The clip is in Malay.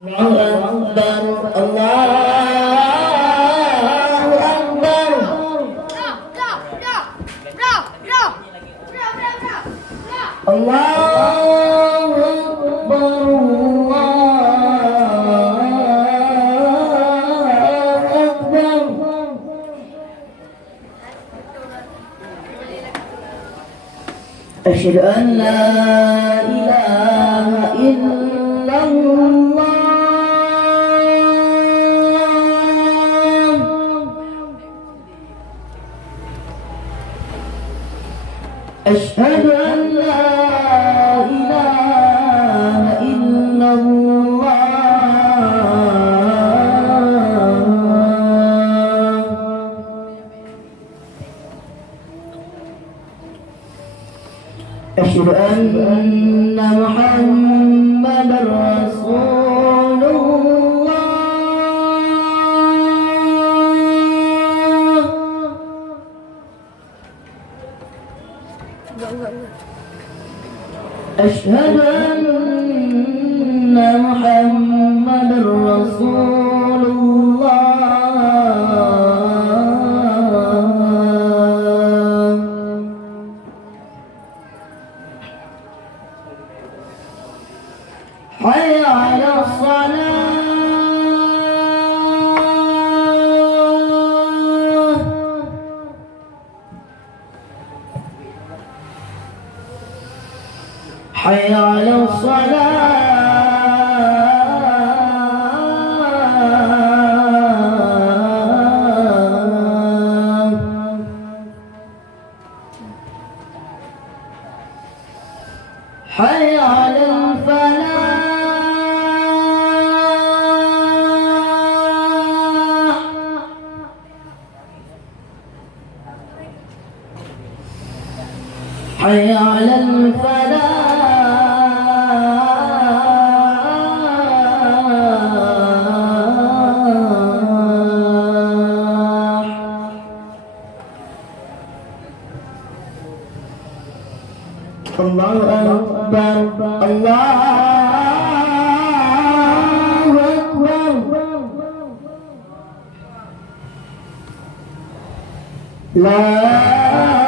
Allahu Akbar, Allahu Akbar. Allahu Akbar, Allahu Akbar. Asyhadu an la ilaha illallah. أشهد أن لا إله إلا الله. أشهد أن محمدا رسول الله. أشهد أن محمدا رسول الله. حي على الصلاة. حي على الصلاة. حي على الفلاح. حي على الفلاح. Allahu Akbar, Allahu Akbar. La